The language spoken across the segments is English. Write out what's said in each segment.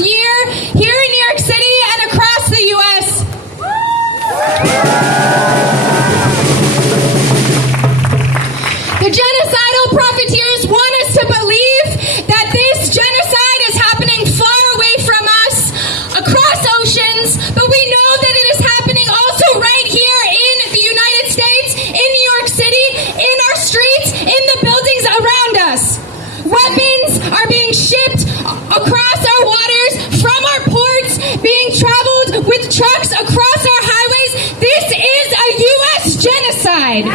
last year here in New York City and across the U.S. The genocidal profiteers want us to believe that this genocide is happening far away from us, across oceans, but we know that it is happening also right here in the United States, in New York City, in our streets, in the buildings around us. Weapons are being shipped across our waters, from our ports, being traveled with trucks across our highways. This is a U.S. genocide.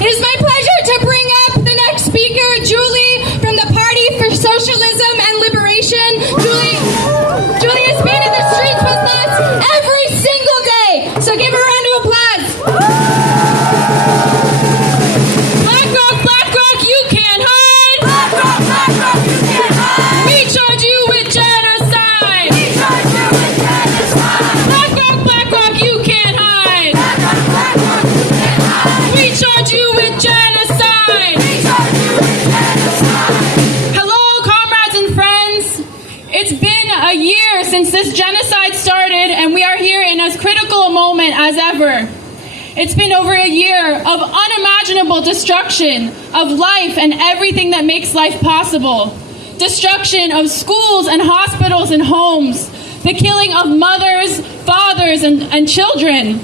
It is my pleasure to bring up the next speaker, Julie, from the Party for Socialism and Liberation. Julie has been in the streets with us every single day, so give her a round of applause. BlackRock, you can't hide. BlackRock, you can't hide. We charge you with genocide. We charge you with genocide. BlackRock, you can't hide. BlackRock, you can't hide. We charge you with genocide. We charge you with genocide. Hello, comrades and friends. It's been a year since this genocide started, and we are here in as critical a moment as ever. It's been over a year of unimaginable destruction of life and everything that makes life possible. Destruction of schools and hospitals and homes. The killing of mothers, fathers, and children.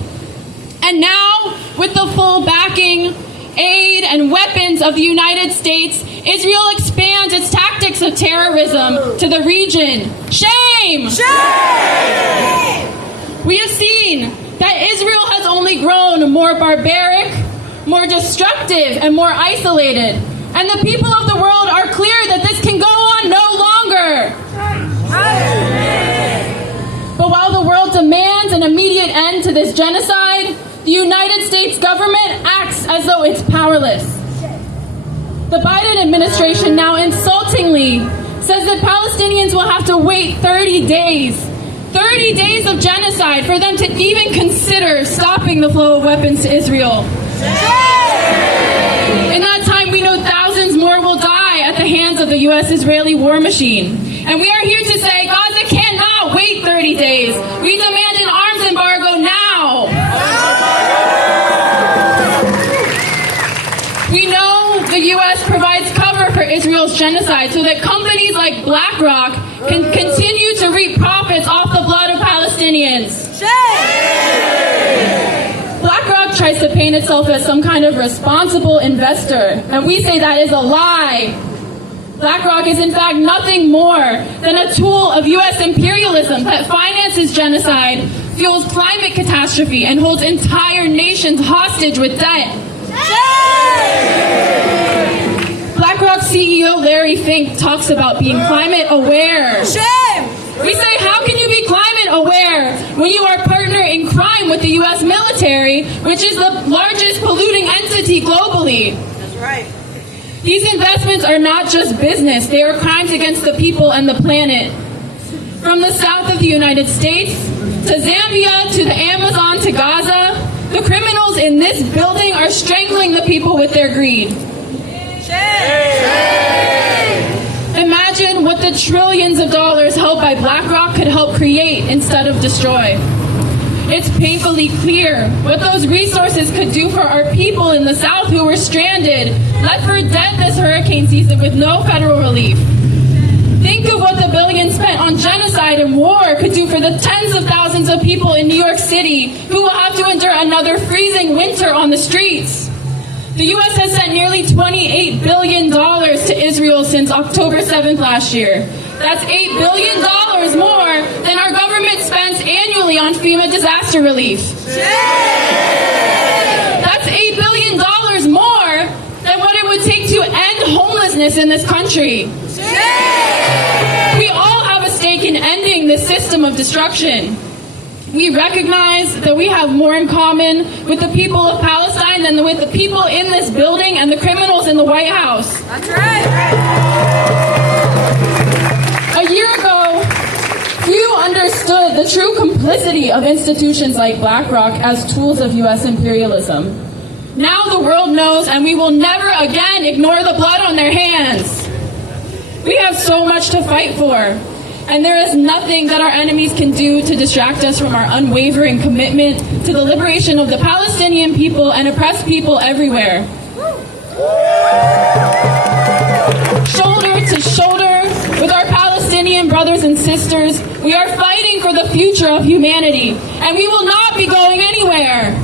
And now, with the full backing, aid, and weapons of the United States, Israel expands its tactics of terrorism to the region. Shame! Shame! We have seen that Israel has only grown more barbaric, more destructive, and more isolated. And the people of the world are clear that this can go on no longer. But while the world demands an immediate end to this genocide, the United States government acts as though it's powerless. The Biden administration now insultingly says that Palestinians will have to wait 30 days. 30 days of genocide for them to even consider stopping the flow of weapons to Israel. In that time, we know thousands more will die at the hands of the U.S.-Israeli war machine. And we are here to say Gaza cannot wait 30 days. We demand an arms embargo now. We know the U.S. provides cover for Israel's genocide so that companies like BlackRock can continue to reap profits off the blood of Palestinians. BlackRock tries to paint itself as some kind of responsible investor, and we say that is a lie. BlackRock is in fact nothing more than a tool of U.S. imperialism that finances genocide, fuels climate catastrophe, and holds entire nations hostage with debt. BlackRock CEO Larry Fink talks about being climate aware. Shame! We say, how can you be climate aware when you are partner in crime with the U.S. military, which is the largest polluting entity globally? That's right. These investments are not just business, they are crimes against the people and the planet. From the south of the United States, to Zambia, to the Amazon, to Gaza, the criminals in this building are strangling the people with their greed. Imagine what the trillions of dollars held by BlackRock could help create instead of destroy. It's painfully clear what those resources could do for our people in the South who were stranded, left for dead this hurricane season with no federal relief. Think of what the billions spent on genocide and war could do for the tens of thousands of people in New York City who will have to endure another freezing winter on the streets. The U.S. has sent nearly $28 billion to Israel since October 7th last year. That's $8 billion more than our government spends annually on FEMA disaster relief. That's $8 billion more than what it would take to end homelessness in this country. We all have a stake in ending this system of destruction. We recognize that we have more in common with the people of Palestine than with the people in this building and the criminals in the White House. That's right. A year ago, few understood the true complicity of institutions like BlackRock as tools of U.S. imperialism. Now the world knows, and we will never again ignore the blood on their hands. We have so much to fight for, and there is nothing that our enemies can do to distract us from our unwavering commitment to the liberation of the Palestinian people and oppressed people everywhere. Shoulder to shoulder with our Palestinian brothers and sisters, we are fighting for the future of humanity, and we will not be going anywhere.